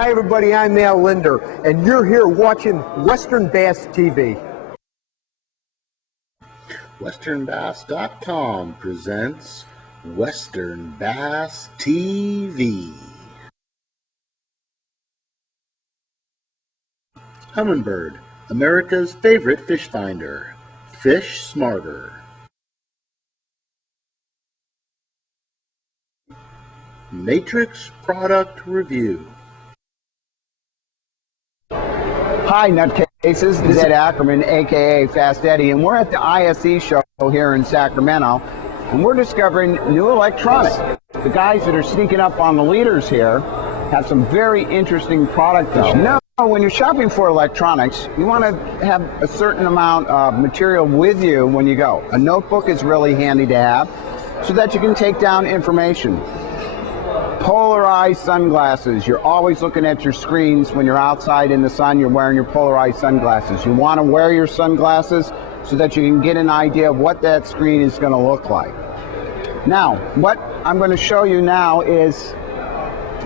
Hi everybody, I'm Al Linder, and you're here watching Western Bass TV. WesternBass.com presents Western Bass TV. Humminbird, America's favorite fish finder. Fish smarter. Matrix Product Review. Hi Nutcases, this is Ed Ackerman, aka Fast Eddie, and we're at the ISE show here in Sacramento, and we're discovering new electronics. The guys that are sneaking up on the leaders here have some very interesting product to show. Now, when you're shopping for electronics, you want to have a certain amount of material with you when you go. A notebook is really handy to have so that you can take down information. Polarized sunglasses. You're always looking at your screens when you're outside in the sun. You're wearing your polarized sunglasses. You want to wear your sunglasses so that you can get an idea of what that screen is going to look like. Now, what I'm going to show you now is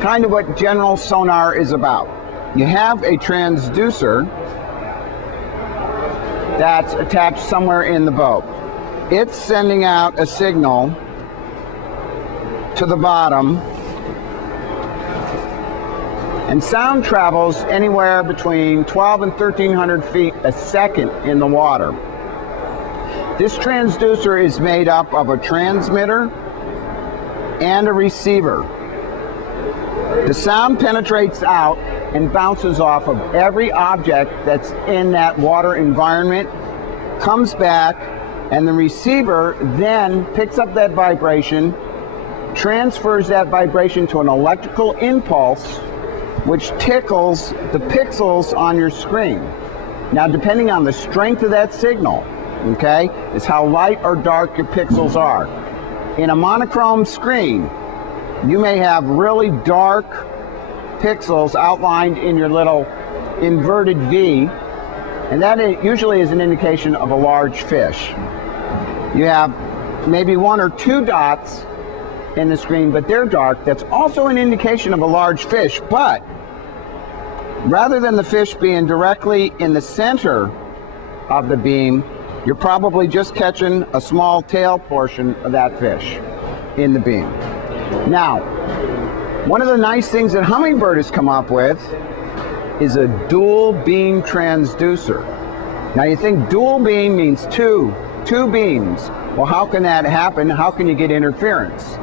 kind of what general sonar is about. You have a transducer that's attached somewhere in the boat. It's sending out a signal to the bottom, and sound travels anywhere between 12 and 1,300 feet a second in the water. This transducer is made up of a transmitter and a receiver. The sound penetrates out and bounces off of every object that's in that water environment, comes back, and the receiver then picks up that vibration, transfers that vibration to an electrical impulse, which tickles the pixels on your screen. Now, depending on the strength of that signal, okay, is how light or dark your pixels are. In a monochrome screen, you may have really dark pixels outlined in your little inverted V, and that usually is an indication of a large fish. You have maybe one or two dots in the screen, but they're dark. That's also an indication of a large fish, but rather than the fish being directly in the center of the beam, you're probably just catching a small tail portion of that fish in the beam. Now, one of the nice things that Humminbird has come up with is a dual beam transducer. Now you think dual beam means two beams. Well, how can that happen? How can you get interference?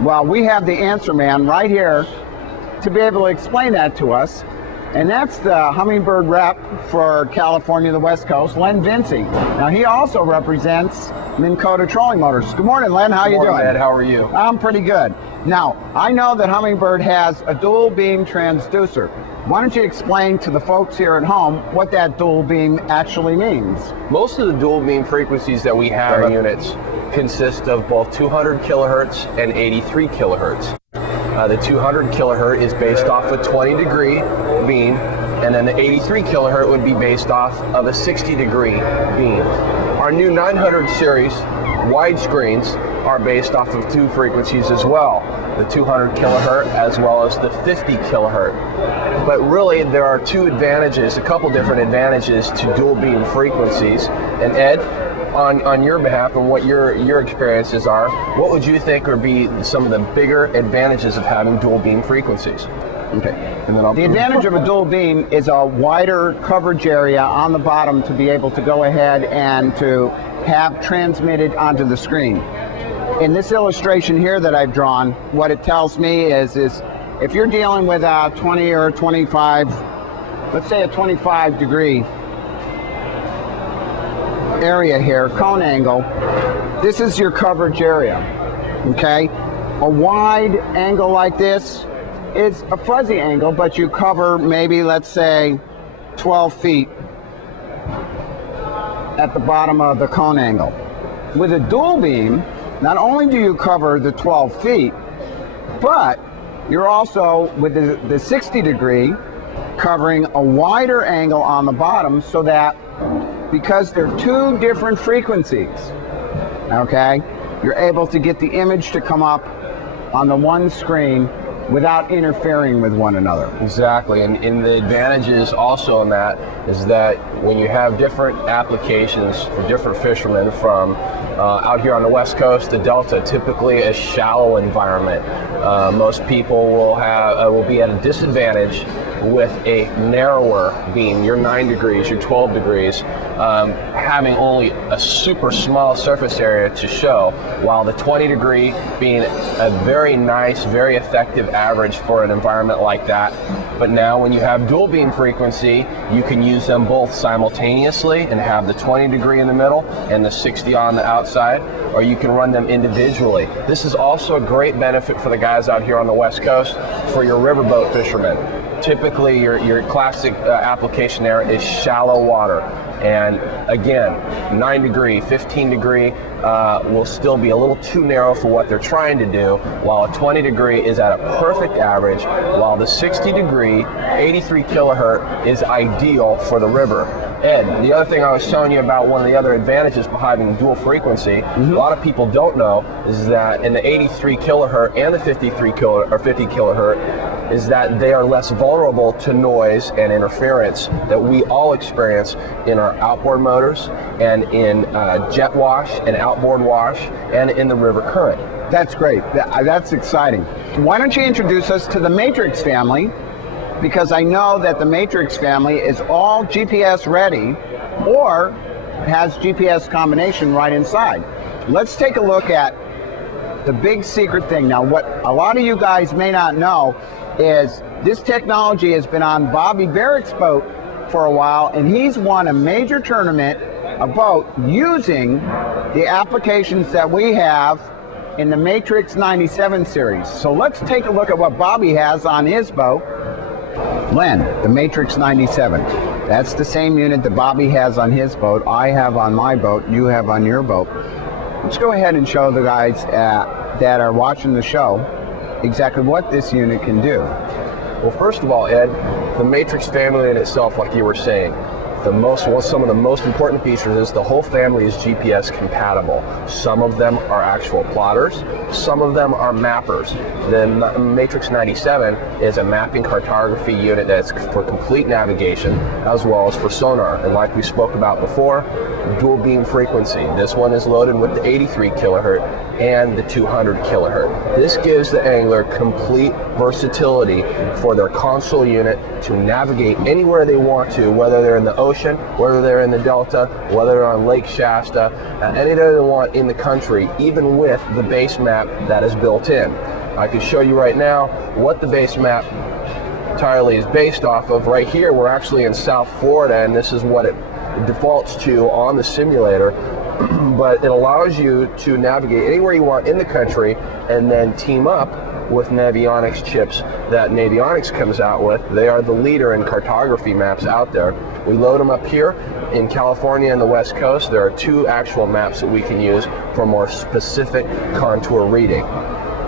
Well, we have the answer man right here to be able to explain that to us, and that's the Humminbird rep for California, the West Coast, Len Vinci. Now, he also represents Minn Kota Trolling Motors. Good morning, Len. How you doing? Ed, how are you? I'm pretty good. Now, I know that Humminbird has a dual beam transducer. Why don't you explain to the folks here at home what that dual beam actually means? Most of the dual beam frequencies that we have in units consist of both 200 kilohertz and 83 kilohertz. The 200 kilohertz is based off a 20-degree beam, and then the 83 kilohertz would be based off of a 60-degree beam. Our new 900 series widescreens are based off of two frequencies as well, the 200 kilohertz as well as the 50 kilohertz. But really, there are two advantages, a couple different advantages to dual beam frequencies. And Ed, on your behalf and what your experiences are, what would you think would be some of the bigger advantages of having dual beam frequencies? Okay. And then the advantage of a dual beam is a wider coverage area on the bottom to be able to go ahead and to have transmitted onto the screen. In this illustration here that I've drawn, what it tells me is if you're dealing with a 20 or 25, let's say a 25 degree area here, cone angle, this is your coverage area, okay? A wide angle like this is a fuzzy angle, but you cover maybe, let's say, 12 feet at the bottom of the cone angle. With a dual beam, not only do you cover the 12 feet, but you're also, with the 60 degree, covering a wider angle on the bottom, so that because they're two different frequencies, okay, you're able to get the image to come up on the one screen without interfering with one another. Exactly, and the advantages also in that is that when you have different applications for different fishermen from out here on the West Coast, the Delta, typically a shallow environment. Most people will be at a disadvantage with a narrower beam, your 9 degrees, your 12 degrees, having only a super small surface area to show, while the 20 degree being a very nice, very effective average for an environment like that. But now when you have dual beam frequency, you can use them both simultaneously and have the 20 degree in the middle and the 60 on the outside, or you can run them individually. This is also a great benefit for the guys out here on the West Coast for your riverboat fishermen. Typically your classic application there is shallow water, and again 9 degree, 15 degree will still be a little too narrow for what they're trying to do, while a 20 degree is at a perfect average, while the 60 degree 83 kilohertz is ideal for the river. Ed, the other thing I was telling you about, one of the other advantages behind having dual frequency, a lot of people don't know, is that in the 83 kilohertz and the 50 kilohertz, is that they are less vulnerable to noise and interference that we all experience in our outboard motors and in jet wash and outboard wash and in the river current. That's great. That's exciting. Why don't you introduce us to the Matrix family? Because I know that the Matrix family is all GPS ready or has GPS combination right inside. Let's take a look at the big secret thing. Now, what a lot of you guys may not know is this technology has been on Bobby Barrett's boat for a while, and he's won a major tournament, a boat, using the applications that we have in the Matrix 97 series. So let's take a look at what Bobby has on his boat. Len, the Matrix 97. That's the same unit that Bobby has on his boat, I have on my boat, you have on your boat. Let's go ahead and show the guys that are watching the show exactly what this unit can do. Well, first of all, Ed, the Matrix family in itself, like you were saying, some of the most important features is the whole family is GPS compatible. Some of them are actual plotters, some of them are mappers. The Matrix 97 is a mapping cartography unit that's for complete navigation as well as for sonar. And like we spoke about before, dual beam frequency. This one is loaded with the 83 kilohertz and the 200 kilohertz. This gives the angler complete versatility for their console unit to navigate anywhere they want to, whether they're in the ocean, whether they're in the Delta, whether they're on Lake Shasta, anywhere they want in the country, even with the base map that is built in. I can show you right now what the base map entirely is based off of. Right here, we're actually in South Florida, and this is what it defaults to on the simulator. But it allows you to navigate anywhere you want in the country and then team up with Navionics chips that Navionics comes out with. They are the leader in cartography maps out there. We load them up here in California and the West Coast. There are 2 actual maps that we can use for more specific contour reading.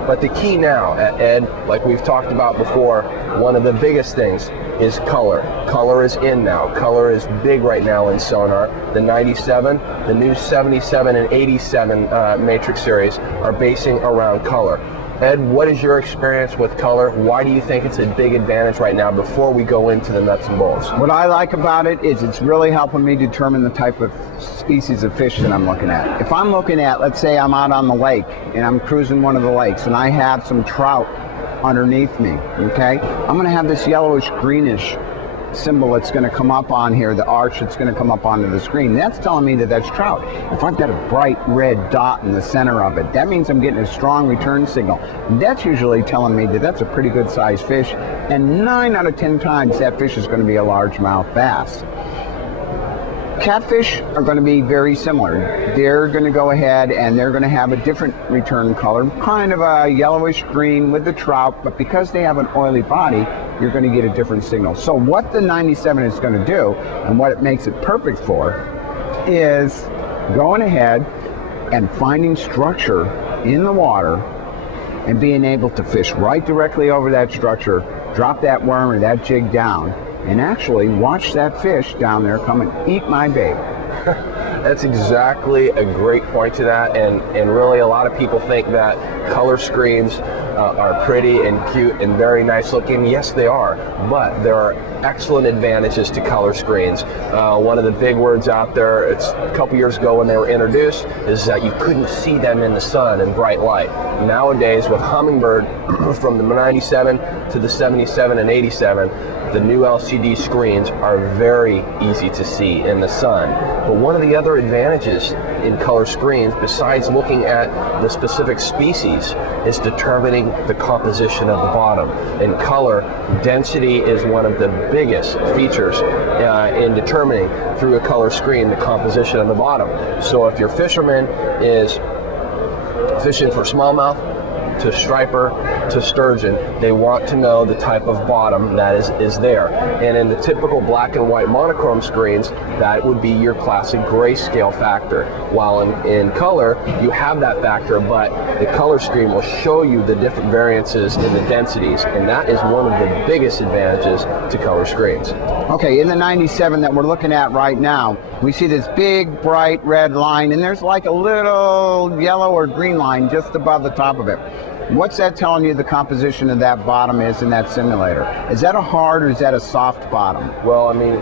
But the key now, Ed, like we've talked about before, one of the biggest things is color. Color is in now. Color is big right now in sonar. The 97, the new 77 and 87 Matrix series are basing around color. Ed, what is your experience with color? Why do you think it's a big advantage right now before we go into the nuts and bolts? What I like about it is it's really helping me determine the type of species of fish that I'm looking at. If I'm looking at, let's say I'm out on the lake and I'm cruising one of the lakes and I have some trout underneath me, okay? I'm gonna have this yellowish greenish symbol that's going to come up on here, the arch that's going to come up onto the screen. That's telling me that that's trout. If I've got a bright red dot in the center of it, that means I'm getting a strong return signal. That's usually telling me that that's a pretty good sized fish, and 9 out of 10 times that fish is going to be a largemouth bass. Catfish are going to be very similar. They're going to go ahead and they're going to have a different return color, kind of a yellowish green with the trout, but because they have an oily body, you're going to get a different signal. So what the 97 is going to do, and what it makes it perfect for, is going ahead and finding structure in the water and being able to fish right directly over that structure, drop that worm or that jig down, and actually watch that fish down there come and eat my bait. That's exactly a great point to that, and really a lot of people think that color screens are pretty and cute and very nice looking. Yes, they are, but there are excellent advantages to color screens. One of the big words out there, it's a couple years ago when they were introduced, is that you couldn't see them in the sun in bright light. Nowadays with Humminbird, from the 97 to the 77 and 87, the new LCD screens are very easy to see in the sun. But one of the other advantages in color screens, besides looking at the specific species, is determining the composition of the bottom. In color, density is one of the biggest features in determining through a color screen the composition of the bottom. So if your fisherman is fishing for smallmouth, to striper, to sturgeon, they want to know the type of bottom that is there. And in the typical black and white monochrome screens, that would be your classic grayscale factor. While in color, you have that factor, but the color screen will show you the different variances in the densities, and that is one of the biggest advantages to color screens. Okay, in the 97 that we're looking at right now, we see this big bright red line, and there's like a little yellow or green line just above the top of it. What's that telling you the composition of that bottom is in that simulator? Is that a hard or is that a soft bottom? Well, I mean,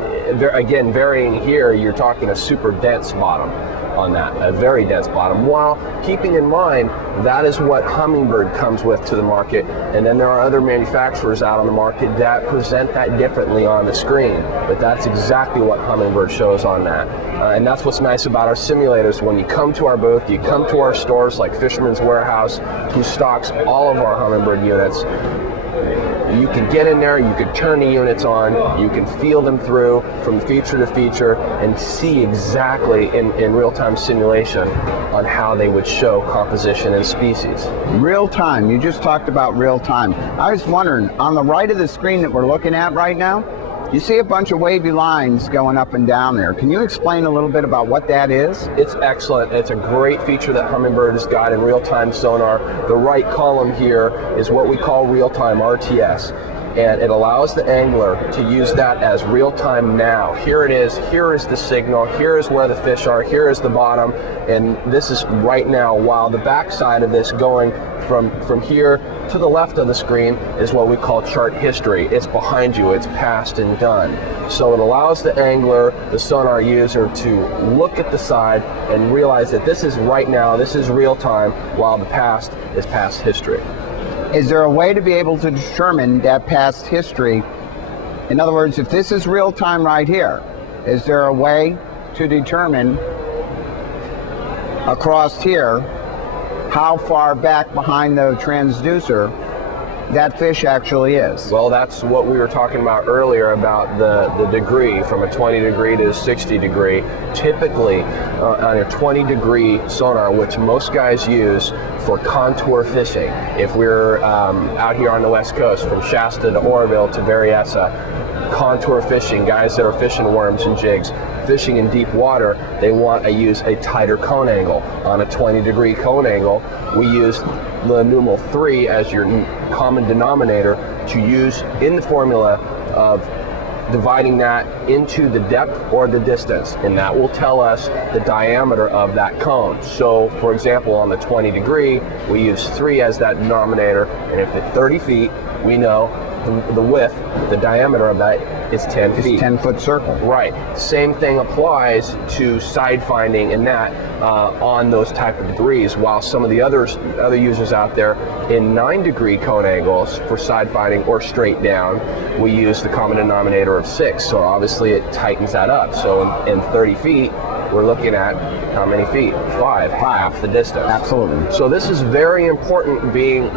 again, varying here, you're talking a super dense bottom on that, a very dense bottom, while keeping in mind that is what Humminbird comes with to the market, and then there are other manufacturers out on the market that present that differently on the screen, but that's exactly what Humminbird shows on that. And that's what's nice about our simulators. When you come to our booth, you come to our stores like Fisherman's Warehouse, who stocks all of our Humminbird units. You can get in there, you can turn the units on, you can feel them through from feature to feature and see exactly in real-time simulation on how they would show composition and species. Real time, you just talked about real time. I was wondering, on the right of the screen that we're looking at right now, you see a bunch of wavy lines going up and down there. Can you explain a little bit about what that is? It's excellent. It's a great feature that Humminbird has got in real-time sonar. The right column here is what we call real-time RTS, and it allows the angler to use that as real-time now. Here it is, here is the signal, here is where the fish are, here is the bottom, and this is right now, while the backside of this going from here to the left of the screen is what we call chart history. It's behind you, it's past and done. So it allows the angler, the sonar user, to look at the side and realize that this is right now, this is real time, while the past is past history. Is there a way to be able to determine that past history? In other words, if this is real time right here, is there a way to determine across here how far back behind the transducer that fish actually is? Well, that's what we were talking about earlier about the degree, from a 20 degree to a 60 degree. Typically on a 20 degree sonar, which most guys use for contour fishing, if we're out here on the West Coast from Shasta to Oroville to Berryessa, contour fishing, guys that are fishing worms and jigs, fishing in deep water, they want to use a tighter cone angle. On a 20 degree cone angle, we use the numeral 3 as your common denominator to use in the formula of dividing that into the depth or the distance, and that will tell us the diameter of that cone. So for example, on the 20 degree, we use 3 as that denominator, and if it's 30 feet, we know the width, the diameter of that is 10 feet. It's 10-foot circle. Right. Same thing applies to side finding and that on those type of degrees, while some of the other users out there in 9 degree cone angles for side finding or straight down, we use the common denominator of 6. So obviously it tightens that up. So in 30 feet, we're looking at how many feet? 5, half the distance. Absolutely. So this is very important, being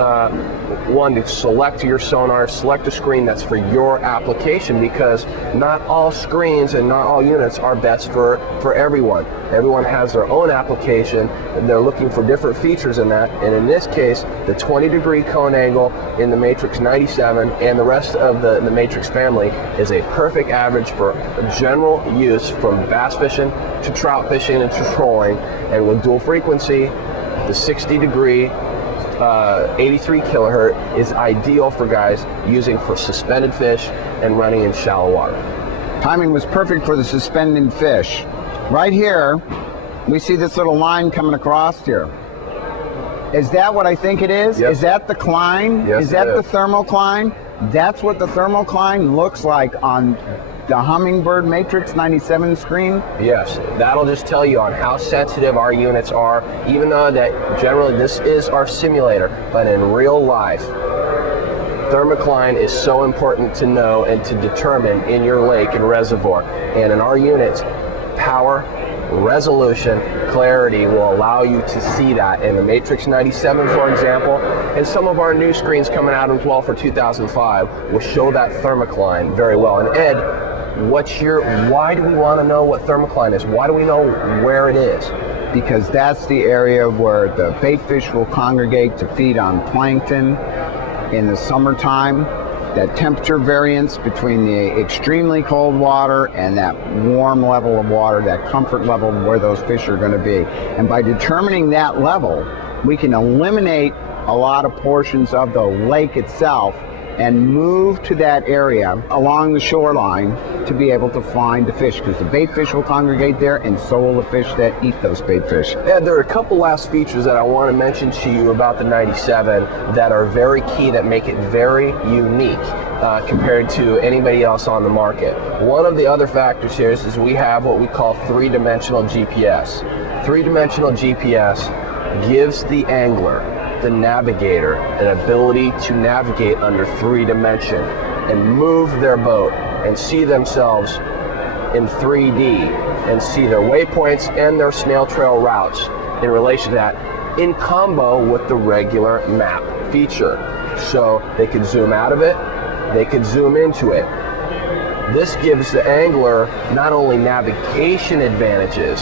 one, to select your sonar, select a screen that's for your application, because not all screens and not all units are best for everyone. Everyone has their own application, and they're looking for different features in that. And in this case, the 20 degree cone angle in the Matrix 97 and the rest of the Matrix family is a perfect average for general use from bass fishing to trout fishing and to trolling. And with dual frequency, the 60 degree 83 kilohertz is ideal for guys using for suspended fish and running in shallow water. Timing was perfect for the suspended fish. Right here, we see this little line coming across here. Is that what I think it is? Yep. Is that the Klein? Yes, is that it the is. Thermocline? That's what the Thermocline looks like on the Humminbird Matrix 97 screen? Yes, that'll just tell you on how sensitive our units are, even though that generally this is our simulator, but in real life, Thermocline is so important to know and to determine in your lake and reservoir. And in our units, power, resolution, clarity will allow you to see that. In the Matrix 97, for example, and some of our new screens coming out as well for 2005 will show that Thermocline very well. And Ed, why do we want to know what Thermocline is? Why do we know where it is? Because that's the area where the bait fish will congregate to feed on plankton in the summertime. That temperature variance between the extremely cold water and that warm level of water, that comfort level where those fish are going to be. And by determining that level, we can eliminate a lot of portions of the lake itself and move to that area along the shoreline to be able to find the fish, because the bait fish will congregate there and so will the fish that eat those bait fish. Ed, there are a couple last features that I want to mention to you about the 97 that are very key, that make it very unique compared to anybody else on the market. One of the other factors here is we have what we call three-dimensional GPS. Three-dimensional GPS gives the angler, the navigator, an ability to navigate under 3D and move their boat and see themselves in 3D and see their waypoints and their snail trail routes in relation to that, in combo with the regular map feature. So they can zoom out of it, they can zoom into it. This gives the angler not only navigation advantages,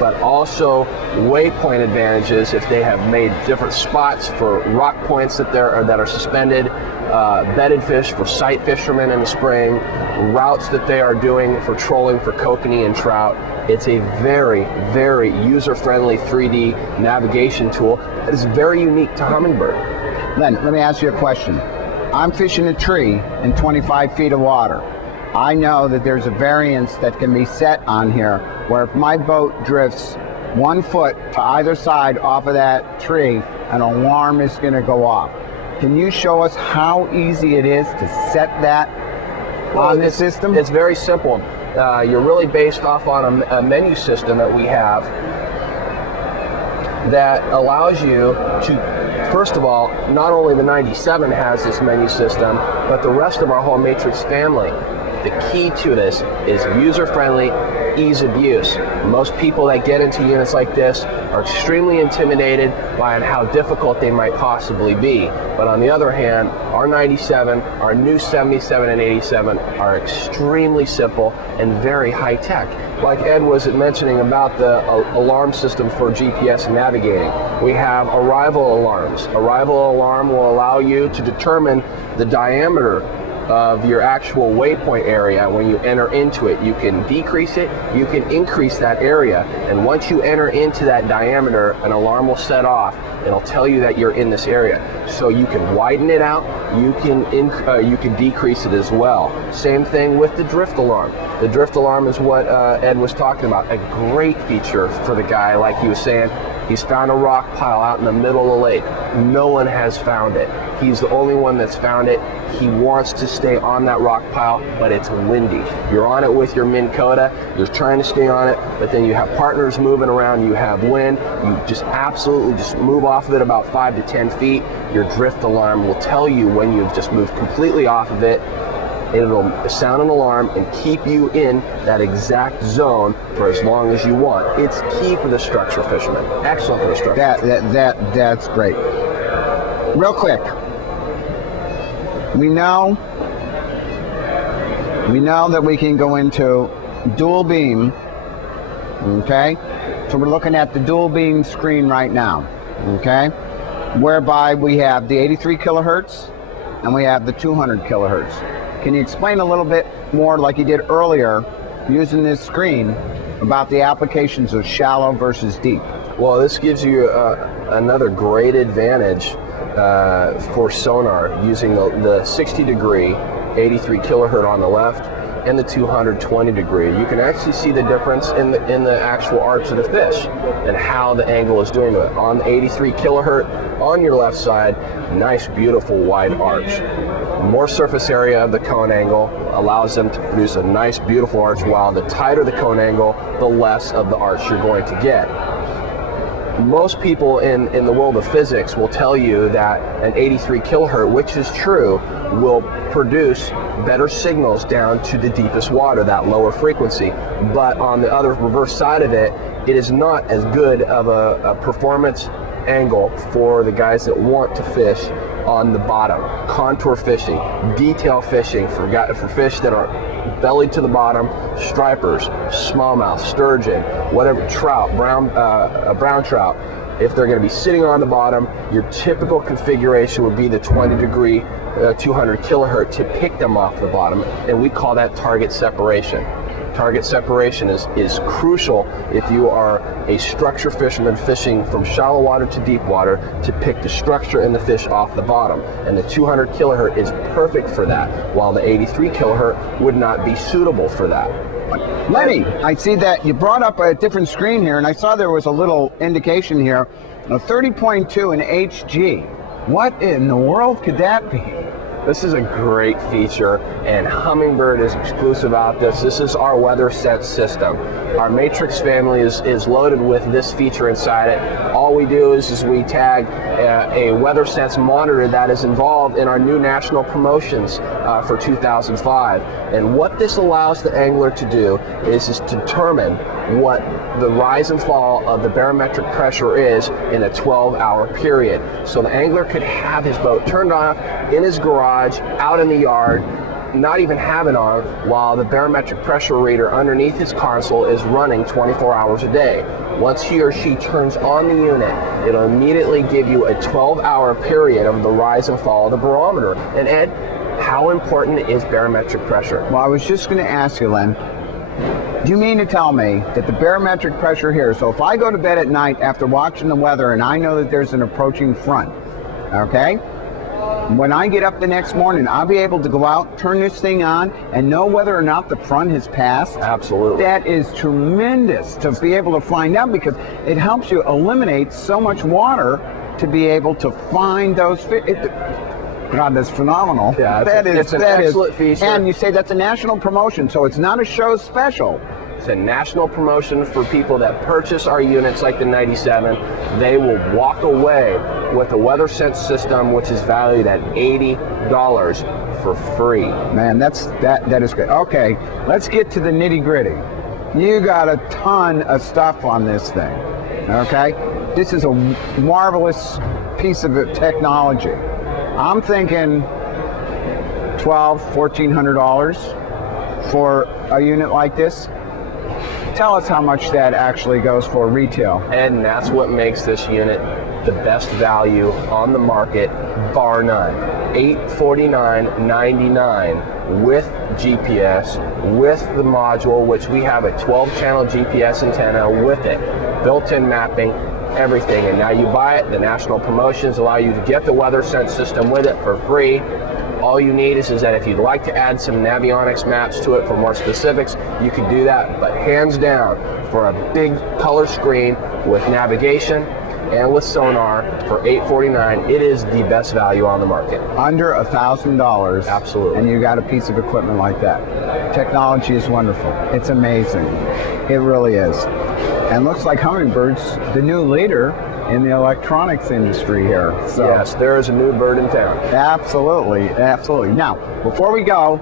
but also waypoint advantages if they have made different spots for rock points that are suspended, bedded fish for sight fishermen in the spring, routes that they are doing for trolling for kokanee and trout. It's a very, very user-friendly 3D navigation tool that is very unique to Humminbird. Len, let me ask you a question. I'm fishing a tree in 25 feet of water. I know that there's a variance that can be set on here where if my boat drifts 1 foot to either side off of that tree, an alarm is going to go off. Can you show us how easy it is to set that on this system? It's very simple. You're really based off on a menu system that we have that allows you to, first of all, not only the 97 has this menu system, but the rest of our whole Matrix family. The key to this is user-friendly, ease of use. Most people that get into units like this are extremely intimidated by how difficult they might possibly be. But on the other hand, our 97, our new 77 and 87 are extremely simple and very high-tech. Like Ed was mentioning about the alarm system for GPS and navigating, we have arrival alarms. Arrival alarm will allow you to determine the diameter of your actual waypoint area when you enter into it. You can decrease it, you can increase that area, and once you enter into that diameter, an alarm will set off. It'll tell you that you're in this area. So you can widen it out, you can decrease it as well. Same thing with the drift alarm. The drift alarm is what Ed was talking about. A great feature for the guy, like he was saying. He's found a rock pile out in the middle of the lake. No one has found it. He's the only one that's found it. He wants to stay on that rock pile, but it's windy. You're on it with your Minn Kota, you're trying to stay on it, but then you have partners moving around, you have wind, you just absolutely just move off of it about 5 to 10 feet. Your drift alarm will tell you when you've just moved completely off of it. It'll sound an alarm and keep you in that exact zone for as long as you want. It's key for the structure fisherman. Excellent for the structure. That's great. Real quick, we know that we can go into dual beam, okay? So we're looking at the dual beam screen right now, okay? Whereby we have the 83 kilohertz and we have the 200 kilohertz. Can you explain a little bit more, like you did earlier, using this screen, about the applications of shallow versus deep? Well, this gives you another great advantage for sonar, using the 60 degree 83 kilohertz on the left and the 220 degree. You can actually see the difference in the actual arch of the fish and how the angle is doing it. On the 83 kilohertz on your left side, nice beautiful wide arch. More surface area of the cone angle allows them to produce a nice beautiful arch, while the tighter the cone angle, the less of the arch you're going to get. Most people in the world of physics will tell you that an 83 kilohertz, which is true, will produce better signals down to the deepest water, that lower frequency. But on the other reverse side of it, it is not as good of a performance angle for the guys that want to fish on the bottom. Contour fishing, detail fishing for fish that are bellied to the bottom, stripers, smallmouth, sturgeon, whatever, trout, brown trout. If they're going to be sitting on the bottom, your typical configuration would be the 20 degree 200 kilohertz to pick them off the bottom, and we call that target separation. Target separation is crucial if you are a structure fisherman fishing from shallow water to deep water, to pick the structure and the fish off the bottom. And the 200 kilohertz is perfect for that, while the 83 kilohertz would not be suitable for that. Lenny, I see that you brought up a different screen here, and I saw there was a little indication here, a 30.2 in HG. What in the world could that be? This is a great feature, and Humminbird is exclusive about this. This is our weather sense system. Our Matrix family is loaded with this feature inside it. All we do is we tag a weather sense monitor that is involved in our new national promotions for 2005. And what this allows the angler to do is determine what the rise and fall of the barometric pressure is in a 12-hour period. So the angler could have his boat turned off in his garage, out in the yard, not even have it on, while the barometric pressure reader underneath his console is running 24 hours a day. Once he or she turns on the unit, it'll immediately give you a 12-hour period of the rise and fall of the barometer. And Ed, how important is barometric pressure? Well, I was just going to ask you, Len, do you mean to tell me that the barometric pressure here, so if I go to bed at night after watching the weather and I know that there's an approaching front, okay? When I get up the next morning, I'll be able to go out, turn this thing on, and know whether or not the front has passed? Absolutely. That is tremendous to be able to find out, because it helps you eliminate so much water to be able to find those fish. God, that's phenomenal. Yeah, it's an excellent feature. And you say that's a national promotion, so it's not a show special. It's a national promotion for people that purchase our units like the 97. They will walk away with a weather sense system, which is valued at $80 for free. Man, that is great. Okay, let's get to the nitty gritty. You got a ton of stuff on this thing. Okay, this is a marvelous piece of technology. I'm thinking $1,400 for a unit like this. Tell us how much that actually goes for retail. And that's what makes this unit the best value on the market, bar none. $849.99 with GPS, with the module, which we have a 12-channel GPS antenna with it, built-in mapping, everything. And now you buy it, the national promotions allow you to get the weather sense system with it for free. All you need is that if you'd like to add some Navionics maps to it for more specifics, you can do that. But hands down, for a big color screen with navigation and with sonar for $849, it is the best value on the market. Under $1,000. Absolutely. And you got a piece of equipment like that. Technology is wonderful. It's amazing. It really is. And looks like Hummingbird's the new leader in the electronics industry here. So yes, there is a new bird in town. Absolutely, absolutely. Now, before we go,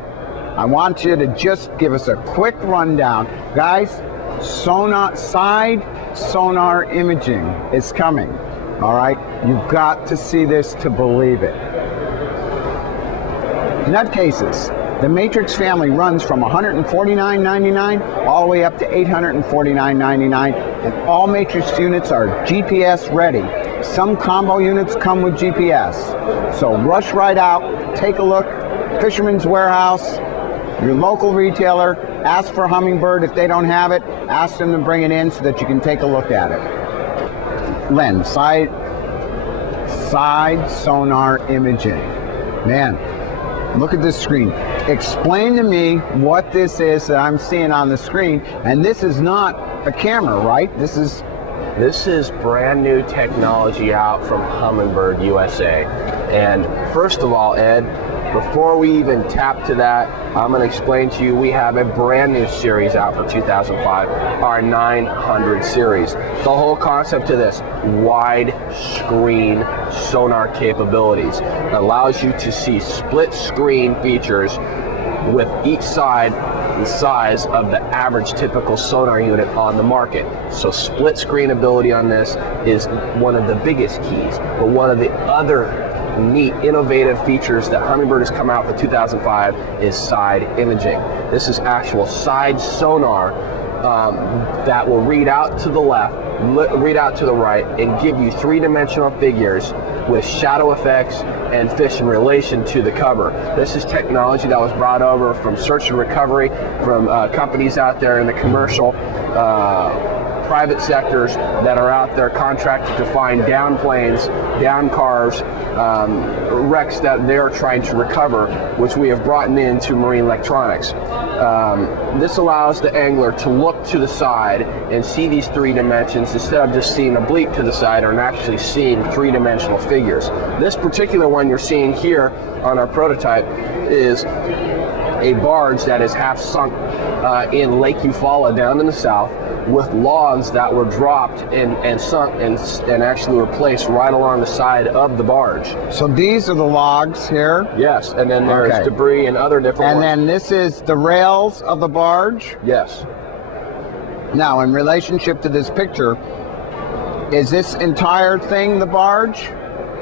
I want you to just give us a quick rundown. Guys, side sonar imaging is coming. All right, you've got to see this to believe it. Nutcases. The Matrix family runs from $149.99 all the way up to $849.99, and all Matrix units are GPS ready. Some combo units come with GPS. So rush right out, take a look, Fisherman's Warehouse, your local retailer, ask for Humminbird. If they don't have it, ask them to bring it in so that you can take a look at it. Len, side sonar imaging. Man, Look at this screen. Explain to me what this is that I'm seeing on the screen. And this is not a camera, right? This is brand new technology out from Humminbird USA. And first of all, Ed, before we even tap to that, I'm going to explain to you we have a brand new series out for 2005, our 900 series. The whole concept of this, wide screen sonar capabilities, allows you to see split screen features with each side the size of the average typical sonar unit on the market. So split screen ability on this is one of the biggest keys. But one of the other neat, innovative features that Humminbird has come out with 2005 is side imaging. This is actual side sonar that will read out to the left, read out to the right, and give you three-dimensional figures with shadow effects and fish in relation to the cover. This is technology that was brought over from search and recovery from companies out there in the commercial private sectors that are out there contracted to find down planes, down cars, wrecks that they're trying to recover, which we have brought into marine electronics. This allows the angler to look to the side and see these three dimensions instead of just seeing a bleep to the side or actually seeing three-dimensional figures. This particular one you're seeing here on our prototype is a barge that is half sunk in Lake Eufaula down in the south, with logs that were dropped and sunk and actually were placed right along the side of the barge. So these are the logs here? Yes, and then there's debris and other different And ones. then this is the rails of the barge? Yes. Now, in relationship to this picture, is this entire thing the barge?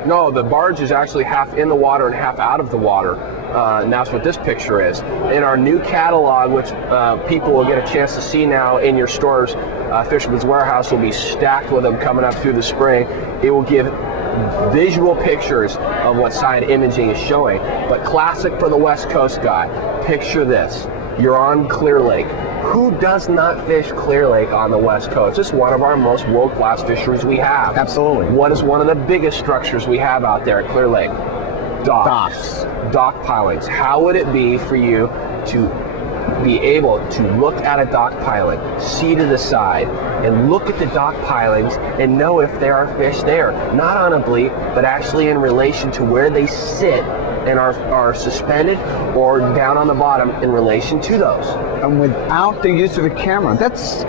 No, the barge is actually half in the water and half out of the water. And that's what this picture is. In our new catalog, which people will get a chance to see now in your stores, Fisherman's Warehouse will be stacked with them coming up through the spring. It will give visual pictures of what side imaging is showing. But classic for the West Coast guy, picture this. You're on Clear Lake. Who does not fish Clear Lake on the West Coast? It's one of our most world-class fisheries we have. Absolutely. What is one of the biggest structures we have out there at Clear Lake? Docks. Dock pilings. How would it be for you to be able to look at a dock piling, see to the side, and look at the dock pilings and know if there are fish there? Not on a bleep, but actually in relation to where they sit and are suspended or down on the bottom in relation to those. And without the use of a camera, that's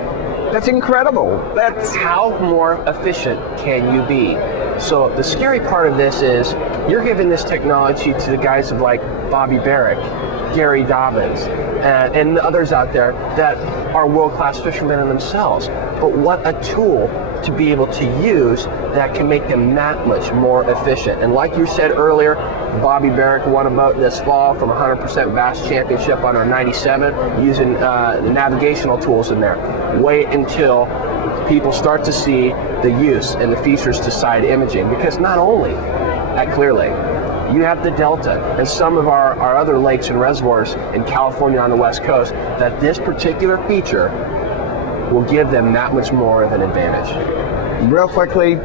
incredible. That's how more efficient can you be. So the scary part of this is you're giving this technology to the guys of like Bobby Barrick, Gary Dobbins, and the others out there that are world-class fishermen in themselves. But what a tool to be able to use that can make them that much more efficient. And like you said earlier, Bobby Barrick won a boat this fall from 100% Bass Championship on our 97 using the navigational tools in there. Wait until people start to see the use and the features to side imaging, because not only at Clear Lake, you have the Delta and some of our other lakes and reservoirs in California on the West Coast that this particular feature will give them that much more of an advantage. Real quickly,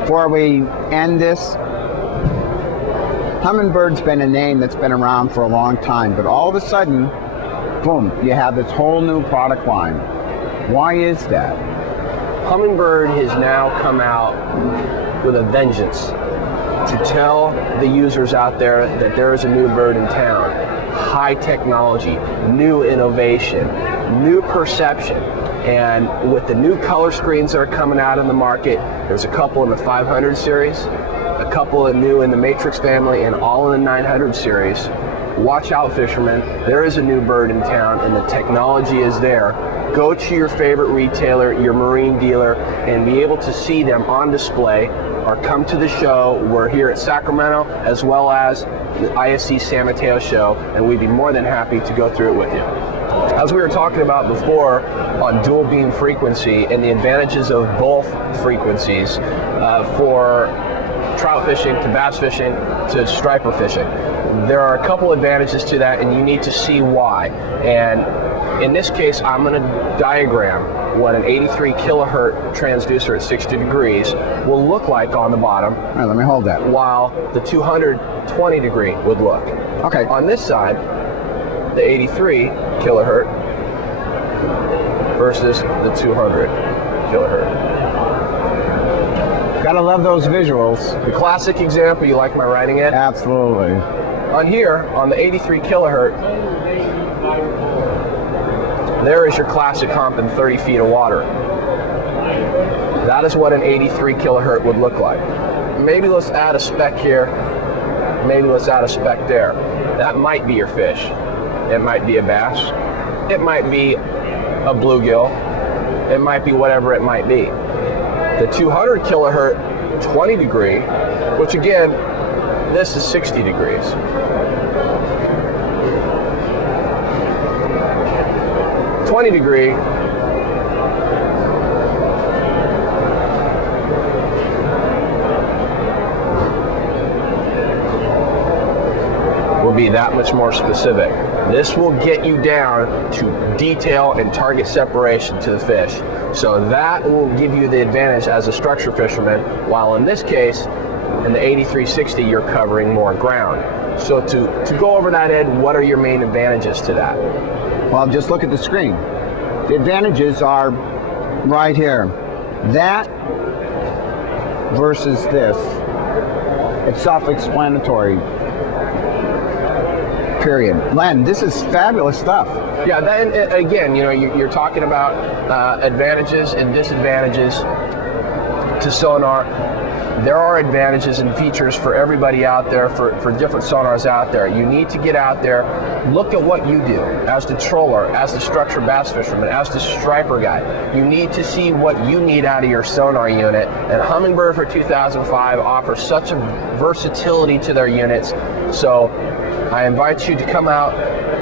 before we end this, Humminbird's been a name that's been around for a long time, but all of a sudden, boom, you have this whole new product line. Why is that? Humminbird has now come out with a vengeance to tell the users out there that there is a new bird in town. High technology, new innovation, new perception. And with the new color screens that are coming out in the market, there's a couple in the 500 series, a couple of new in the Matrix family, and all in the 900 series. Watch out, fishermen. There is a new bird in town, and the technology is there. Go to your favorite retailer, your marine dealer, and be able to see them on display, or come to the show. We're here at Sacramento, as well as the ISC San Mateo show, and we'd be more than happy to go through it with you. As we were talking about before on dual beam frequency and the advantages of both frequencies for trout fishing to bass fishing to striper fishing, there are a couple advantages to that, and you need to see why. And In this case, I'm going to diagram what an 83 kilohertz transducer at 60 degrees will look like on the bottom. All right, let me hold that. While the 220 degree would look. Okay. On this side, the 83 kilohertz versus the 200 kilohertz. Gotta love those visuals. The classic example, you like my writing it? Absolutely. On here, on the 83 kilohertz, there is your classic hump in 30 feet of water. That is what an 83 kilohertz would look like. Maybe let's add a speck here. Maybe let's add a speck there. That might be your fish. It might be a bass. It might be a bluegill. It might be whatever it might be. The 200 kilohertz 20 degree, which again, this is 60 degrees. Degree will be that much more specific. This will get you down to detail and target separation to the fish. So that will give you the advantage as a structure fisherman, while in this case, in the 8360, you're covering more ground. So to go over that, Ed, what are your main advantages to that? Well, just look at the screen. The advantages are right here. That versus this. It's self-explanatory. Period. Len, this is fabulous stuff. Yeah, then again, you know, you're talking about advantages and disadvantages to sonar. There are advantages and features for everybody out there, for different sonars out there. You need to get out there, look at what you do as the troller, as the structure bass fisherman, as the striper guy. You need to see what you need out of your sonar unit, and Humminbird for 2005 offers such a versatility to their units. So I invite you to come out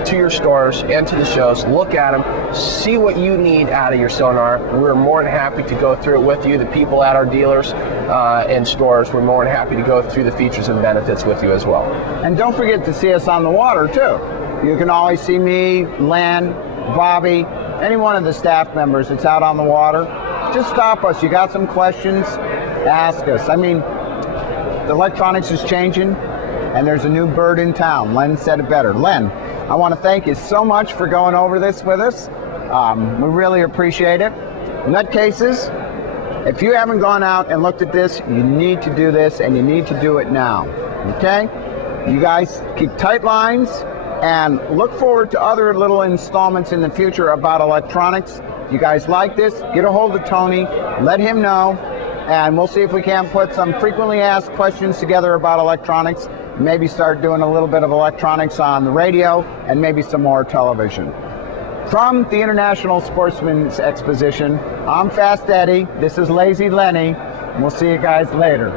to your stores and to the shows, look at them, see what you need out of your sonar. We're more than happy to go through it with you. The people at our dealers and stores, we're more than happy to go through the features and benefits with you as well. And don't forget to see us on the water too. You can always see me, Len, Bobby, any one of the staff members that's out on the water. Just stop us. You got some questions, ask us. I mean, the electronics is changing, and there's a new bird in town. Len said it better. Len, I want to thank you so much for going over this with us. We really appreciate it. Nutcases, if you haven't gone out and looked at this, you need to do this, and you need to do it now. Okay? You guys keep tight lines and look forward to other little installments in the future about electronics. If you guys like this, get a hold of Tony, let him know, and we'll see if we can't put some frequently asked questions together about electronics. Maybe start doing a little bit of electronics on the radio and maybe some more television. From the International Sportsman's Exposition, I'm Fast Eddie. This is Lazy Lenny. We'll see you guys later.